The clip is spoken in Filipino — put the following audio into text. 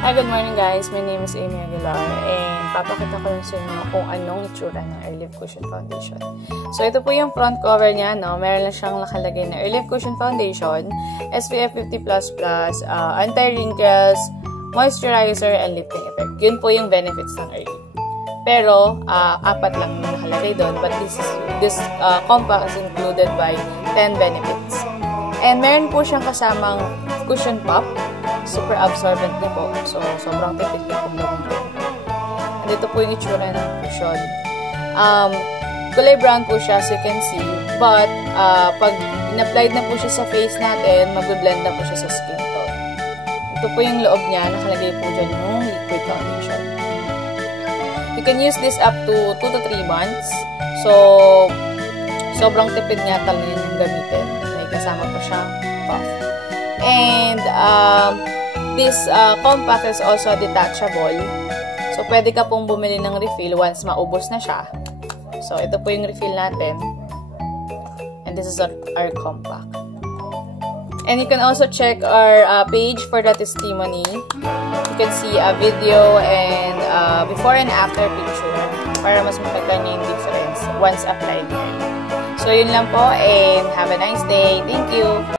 Hi, good morning guys. My name is Amy Aguilar and papakita ko lang sa inyo kung anong itsura ng Airlift Cushion Foundation. So, ito po yung front cover niya, no? Meron lang siyang nakalagay na Airlift Cushion Foundation, SPF 50++, anti-wrinkles, moisturizer, and lifting effect. Yun po yung benefits ng Airlift. Pero, apat lang yung nakalagay doon, but this compact is included by 10 benefits. And meron po siyang kasamang cushion pop. Super absorbent niya po. So, sobrang tipid niya kung gawin. And ito po yung itsura ng cushion. Kulay brown po siya, so you can see. But, pag in-applied na po siya sa face natin, mag-blend na po siya sa skin tone. Ito po yung loob niya. Nakalagay po dyan yung liquid foundation. You can use this up to 2 to 3 months. So, sobrang tipid nga talaga yung gamitin. May kasama po siyang puff. And, this compact is also detachable. So, pwede ka pong bumili ng refill once maubos na siya. So, ito po yung refill natin. And this is our compact. And you can also check our page for the testimony. You can see a video and before and after picture para mas makita niyo yung difference once applied. So, yun lang po and have a nice day. Thank you!